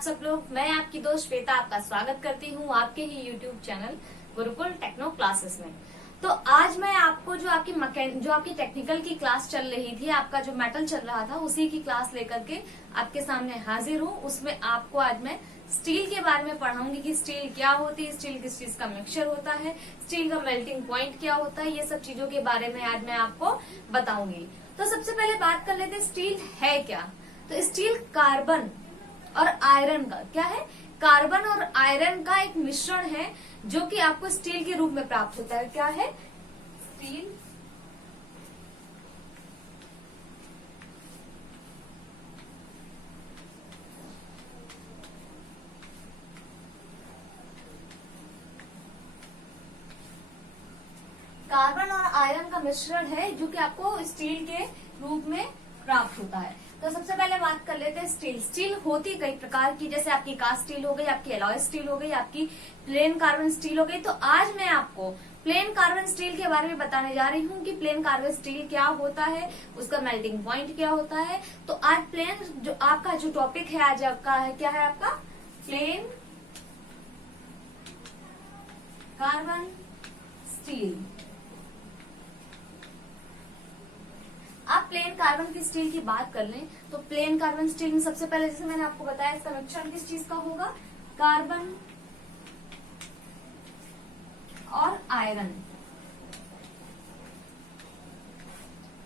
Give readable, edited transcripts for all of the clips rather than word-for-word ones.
सब लोग, मैं आपकी दोस्त श्वेता आपका स्वागत करती हूँ आपके ही YouTube channel Gurukul Techno Classes में। तो आज मैं आपको जो आपकी टेक्निकल की क्लास चल रही थी, आपका जो मेटल चल रहा था, उसी की क्लास लेकर के आपके सामने हाजिर हूँ। उसमें आपको आज मैं स्टील के बारे में पढ़ाऊंगी कि स्टील क्या होती है, स्टील किस चीज का मिक्सचर होता है, स्टील का मेल्टिंग पॉइंट क्या होता है, ये सब चीजों के बारे में आज मैं आपको बताऊंगी। तो सबसे पहले बात कर लेते हैं स्टील है क्या। तो स्टील कार्बन और आयरन का क्या है, कार्बन और आयरन का एक मिश्रण है जो कि आपको स्टील के रूप में प्राप्त होता है। क्या है? स्टील कार्बन और आयरन का मिश्रण है जो कि आपको स्टील के रूप में प्राप्त होता है। तो सबसे पहले बात कर लेते हैं स्टील। स्टील होती कई प्रकार की, जैसे आपकी कास्ट स्टील हो गई, आपकी एलॉय स्टील हो गई, आपकी प्लेन कार्बन स्टील हो गई। तो आज मैं आपको प्लेन कार्बन स्टील के बारे में बताने जा रही हूँ कि प्लेन कार्बन स्टील क्या होता है, उसका मेल्टिंग पॉइंट क्या होता है। तो आज प्लेन जो आपका जो टॉपिक है आज आपका है, क्या है आपका? Plane carbon steel. आप प्लेन कार्बन की स्टील की बात कर लें तो प्लेन कार्बन स्टील में सबसे पहले, जैसे मैंने आपको बताया, इसका मिश्रण किस चीज का होगा? कार्बन और आयरन।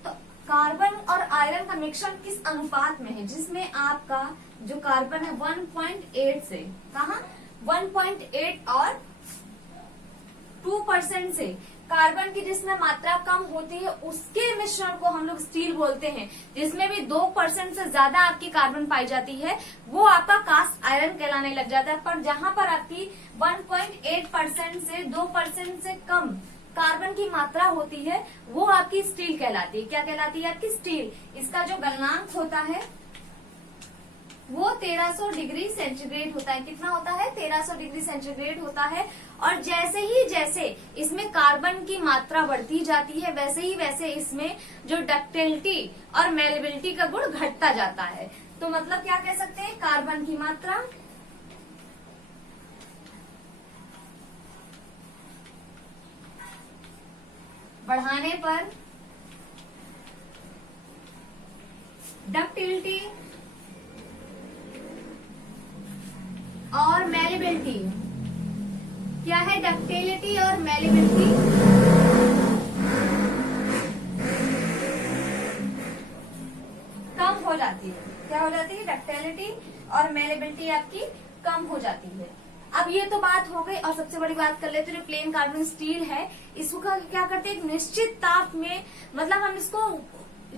तो कार्बन और आयरन का मिश्रण किस अनुपात में है, जिसमें आपका जो कार्बन है 1.8 से, कहा 1.8 और 2% से कार्बन की जिसमें मात्रा कम होती है उसके मिश्रण को हम लोग स्टील बोलते हैं। जिसमें भी 2% से ज्यादा आपकी कार्बन पाई जाती है वो आपका कास्ट आयरन कहलाने लग जाता है। पर जहां पर आपकी 1.8% से 2% से कम कार्बन की मात्रा होती है वो आपकी स्टील कहलाती है। क्या कहलाती है? आपकी स्टील। इसका जो गलनांक होता है वो 1300 डिग्री सेंटीग्रेड होता है। कितना होता है? 1300 डिग्री सेंटीग्रेड होता है। और जैसे इसमें कार्बन की मात्रा बढ़ती जाती है वैसे इसमें जो डक्टिलिटी और मेलेबिलिटी का गुण घटता जाता है। तो मतलब क्या कह सकते हैं? कार्बन की मात्रा बढ़ाने पर डक्टिलिटी और मेलेबिलिटी, क्या है? डक्टिलिटी और मेलेबिलिटी कम हो जाती है। क्या हो जाती है? डक्टिलिटी और मेलेबिलिटी आपकी कम हो जाती है। अब ये तो बात हो गई। और सबसे बड़ी बात कर लेते हैं, जो प्लेन कार्बन स्टील है इसको क्या करते हैं, एक निश्चित ताप में, मतलब हम इसको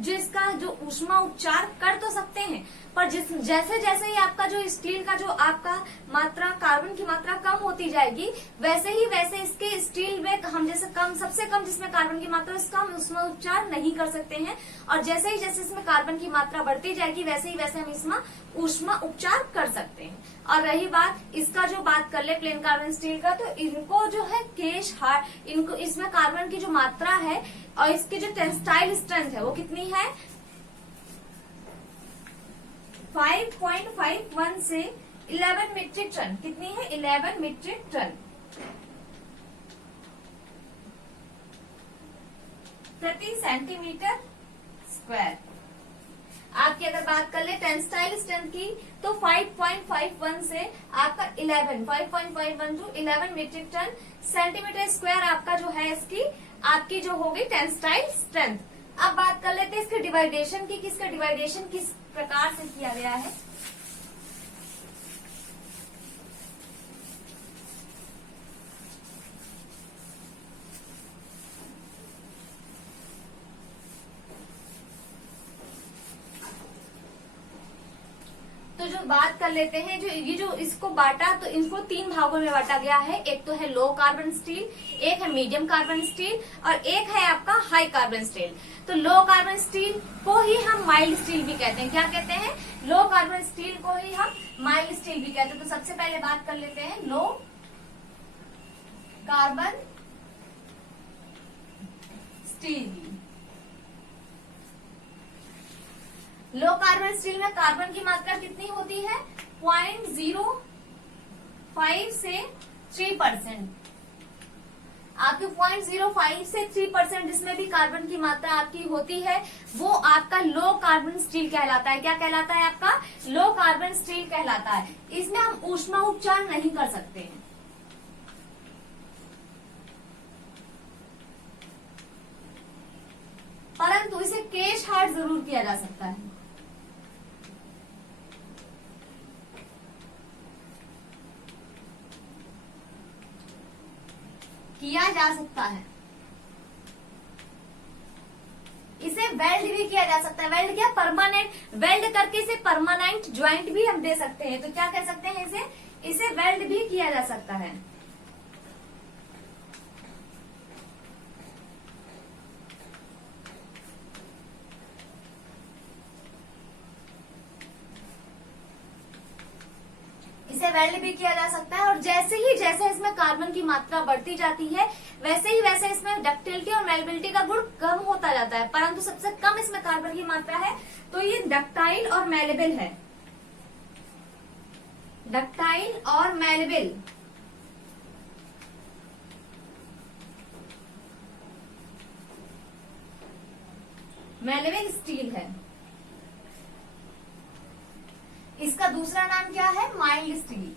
इसका जो ऊष्मा उपचार कर तो सकते हैं, पर जैसे जैसे ही आपका जो स्टील का जो आपका मात्रा, कार्बन की मात्रा कम होती जाएगी वैसे इसके स्टील में हम जैसे सबसे कम जिसमें कार्बन की मात्रा, उसका हम ऊष्मा उपचार नहीं कर सकते हैं। और जैसे इसमें कार्बन की मात्रा बढ़ती जाएगी वैसे हम इसमें ऊष्मा उपचार कर सकते हैं। और रही बात इसका, जो बात कर ले प्लेन कार्बन स्टील का, तो इनको जो है केश हार्ड, इनको इसमें कार्बन की जो मात्रा है और इसकी जो टेंसाइल स्ट्रेंथ है वो कितनी है? 5.51 से 11 मीट्रिक टन। कितनी है? 11 मीट्रिक टन प्रति सेंटीमीटर स्क्वायर। आपकी अगर बात कर ले टेंसाइल स्ट्रेंथ की तो 5.51 से आपका 5.51 to 11 metric ton centimetre square आपका जो है इसकी आपकी जो होगी टेंसाइल स्ट्रेंथ। अब बात कर लेते हैं इसके डिवाइडेशन की, किसका डिवाइडेशन किस प्रकार से किया गया है। तो जो बात कर लेते हैं, जो इसको बांटा, तो इनको 3 भागों में बांटा गया है। एक तो है लो कार्बन स्टील, एक है मीडियम कार्बन स्टील और एक है आपका हाई कार्बन स्टील। तो लो कार्बन स्टील को ही हम माइल्ड स्टील भी कहते हैं। क्या कहते हैं? लो कार्बन स्टील को ही हम माइल्ड स्टील भी कहते हैं। तो सबसे पहले बात कर लेते हैं लो कार्बन स्टील की। लो कार्बन स्टील में कार्बन की मात्रा कितनी होती है? 0.05 से 3%। आपके 0.05 से 3% इसमें भी कार्बन की मात्रा आपकी होती है, वो आपका लो कार्बन स्टील कहलाता है। क्या कहलाता है? आपका लो कार्बन स्टील कहलाता है। इसमें हम ऊष्मा उपचार नहीं कर सकते हैं। परंतु इसे केश हार्ड जरूर किया जा सकता है। किया जा सकता है। इसे वेल्ड भी किया जा सकता है। वेल्ड क्या? परमानेंट। वेल्ड करके इसे परमानेंट ज्वाइंट भी हम दे सकते हैं। तो क्या कह सकते हैं? इसे वेल्ड भी किया जा सकता है। इसे वेल्ड भी किया जा सकता है। और जैसे इसमें कार्बन की मात्रा बढ़ती जाती है, वैसे इसमें डक्टिलिटी और मेलेबिलिटी का गुण कम होता जाता है। परंतु सबसे कम इसमें कार्बन की मात्रा है, तो ये डक्टाइल और मेलेबल है। डक्टाइल और मेलेबल। मेलेबल स्टील है। इसका दूसरा नाम क्या है? Mild steel.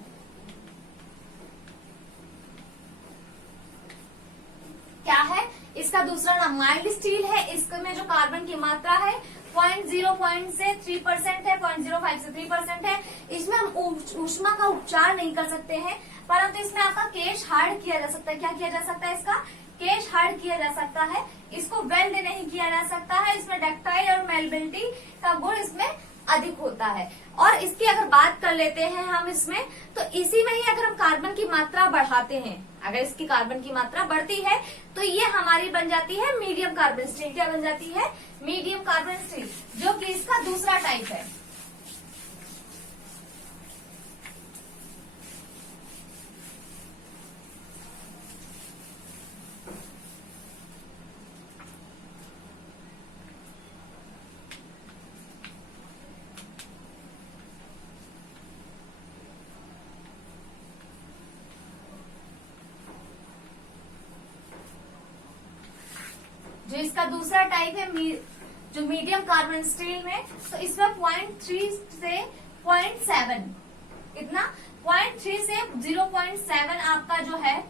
क्या है इसका दूसरा नाम? माइल्ड स्टील है। इसमें जो कार्बन की मात्रा है 0.0 से 3% है, 0.05 से 3% है। इसमें हम ऊष्मा का उपचार नहीं कर सकते हैं, परंतु इसमें आपका केश हार्ड किया जा सकता है। क्या किया जा सकता है? इसका केश हार्ड किया जा सकता है। इसको वेल्ड नहीं किया जा सकता है। इसमें डक्टाइल और मेलेबिलिटी का गुण इसमें अधिक होता है। और इसकी अगर बात कर लेते हैं हम इसमें, तो इसी में ही अगर हम कार्बन की मात्रा बढ़ाते हैं, अगर इसकी कार्बन की मात्रा बढ़ती है, तो ये हमारी बन जाती है मीडियम कार्बन स्टील। क्या बन जाती है? मीडियम कार्बन स्टील, जो कि इसका दूसरा टाइप है। जो इसका दूसरा टाइप है जो मीडियम कार्बन स्टील में, तो इसमें 0.3 से 0.7, कितना? 0.3 से 0.7 आपका जो है,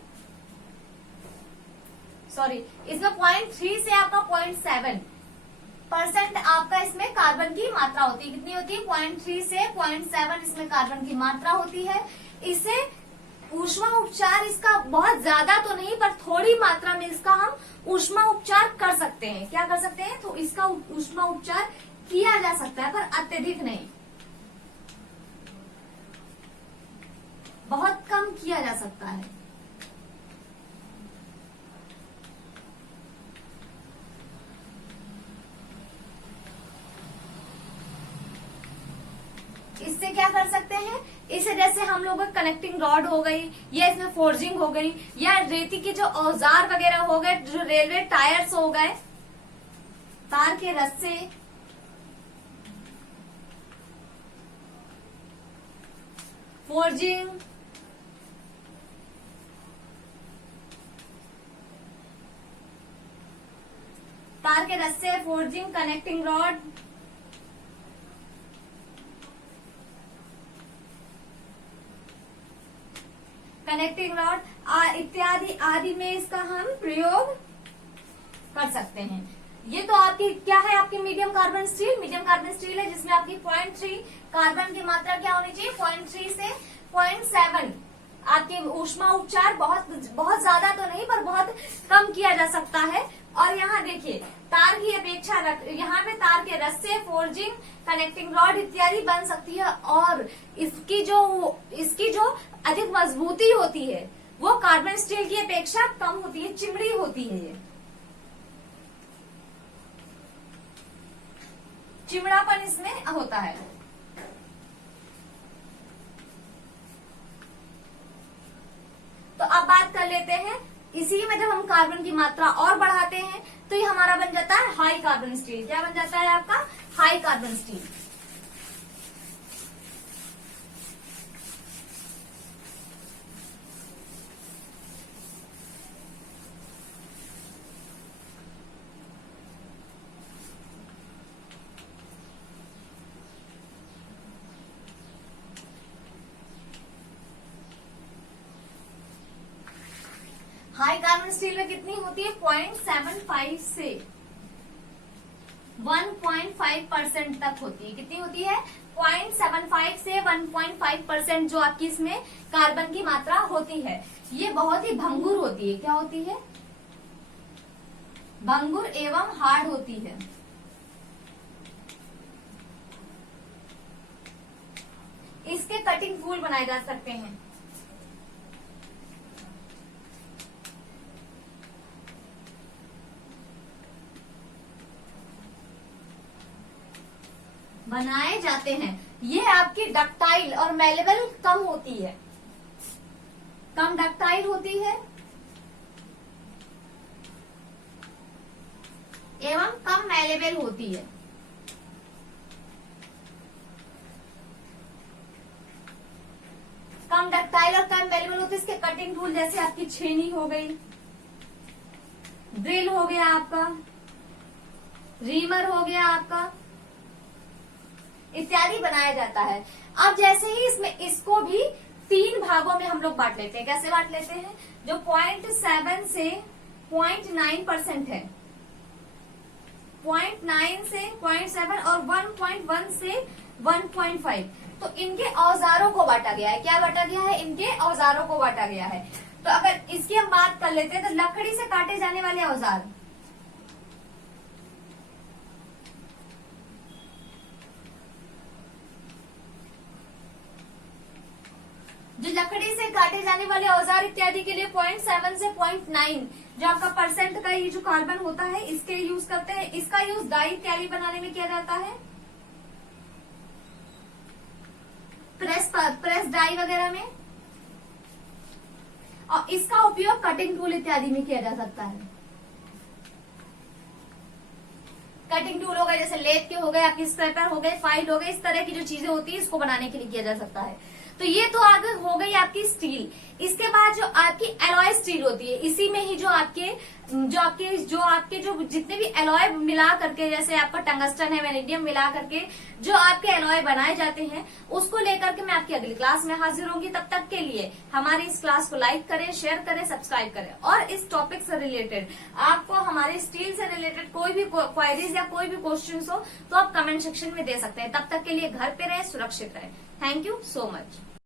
सॉरी, इसमें 0.3 से आपका 0.7% आपका इसमें कार्बन की मात्रा होती है। कितनी होती है? 0.3 से 0.7 इसमें कार्बन की मात्रा होती है। इसे ऊष्मा उपचार इसका बहुत ज्यादा तो नहीं, पर थोड़ी मात्रा में इसका हम ऊष्मा उपचार कर सकते हैं। क्या कर सकते हैं? तो इसका ऊष्मा उपचार किया जा सकता है, पर अत्यधिक नहीं, बहुत कम किया जा सकता है। इससे क्या कर सकते हैं? इसे जैसे हम लोग कनेक्टिंग रॉड हो गई, या इसमें फोर्जिंग हो गई, या रेती के जो औजार वगैरह हो गए, जो रेलवे टायर्स हो गए, तार के रस्से, फोर्जिंग, तार के रस्से, forging, connecting rod, connecting rod इत्यादि आदि में इसका हम प्रयोग कर सकते हैं। ये तो आपकी क्या है? आपकी medium carbon steel. Medium carbon steel है जिसमें आपकी 0.3 कार्बन की मात्रा क्या होनी चाहिए? 0.3 से 0.7। आपके ऊष्मा उपचार बहुत ज्यादा तो नहीं, पर बहुत कम किया जा सकता है। और यहाँ देखिए, तार की अपेक्षा यहाँ पे तार के रस्से, फोर्जिंग, कनेक्टिंग रॉड इत्यादि बन सकती है। और इसकी जो अधिक मजबूती होती है वो कार्बन स्टील की अपेक्षा कम होती है, चिमड़ी होती है। ये चिमड़ापन इसमें होता है। तो अब बात कर लेते हैं, इसी में जब हम कार्बन की मात्रा और बढ़ाते हैं तो ये हमारा बन जाता है हाई कार्बन स्टील। क्या बन जाता है आपका? High carbon steel. High carbon steel में कितनी होती है? 0.75 से 1.5% तक होती है। कितनी होती है? 0.75 से 1.5% जो आपकी इसमें कार्बन की मात्रा होती है। ये बहुत ही भंगुर होती है। क्या होती है? भंगुर एवं हार्ड होती है। इसके कटिंग टूल बनाए जा सकते हैं। बनाए जाते हैं। ये आपकी डक्टाइल और मेलेबल कम होती है, कम डक्टाइल होती है एवं कम मेलेबल होती है। कम डक्टाइल और कम मेलेबल होती है। इसके कटिंग टूल जैसे आपकी छेनी हो गई, ड्रिल हो गया आपका, रीमर हो गया आपका, इत्यादि बनाया जाता है। अब जैसे ही इसमें इसको भी 3 भागों में हम लोग बांट लेते हैं। कैसे बांट लेते हैं? जो 0.7 से 0.9% है, 0.9 से 0.7 और 1.1 से 1.5, तो इनके औजारों को बांटा गया है। क्या बांटा गया है? इनके औजारों को बांटा गया है। तो अगर इसकी हम बात कर लेते हैं तो लकड़ी से काटे जाने वाले औजार, जो लकड़ी से काटे जाने वाले औजार इत्यादि के लिए 0.7 से 0.9 जो आपका परसेंट का ये जो कार्बन होता है इसके यूज करते हैं। इसका यूज डाई इत्यादि बनाने में किया जाता है, प्रेस डाई वगैरह में, और इसका उपयोग कटिंग टूल इत्यादि में किया जा सकता है। कटिंग टूल हो गए, जैसे लेथ के हो गए, आपकी स्क्रैपर हो गए, फाइल हो गए, इस तरह की जो चीजें होती है इसको बनाने के लिए किया जा सकता है। तो ये तो आगे हो गई आपकी स्टील। इसके बाद जो आपकी एलॉय स्टील होती है, इसी में ही जो आपके जो जितने भी एलॉय मिला करके, जैसे आपका टंगस्टन है, वेनेडियम मिला करके जो आपके एलॉय बनाए जाते हैं, उसको लेकर के मैं आपकी अगली क्लास में हाजिर होंगी। तब तक के लिए हमारी इस क्लास को लाइक करें, शेयर करें, सब्सक्राइब करें। और इस टॉपिक से रिलेटेड आपको हमारे स्टील से रिलेटेड कोई भी क्वेरीज या कोई भी क्वेश्चन हो तो आप कमेंट सेक्शन में दे सकते हैं। तब तक के लिए घर पे रहें, सुरक्षित रहें। Thank you so much.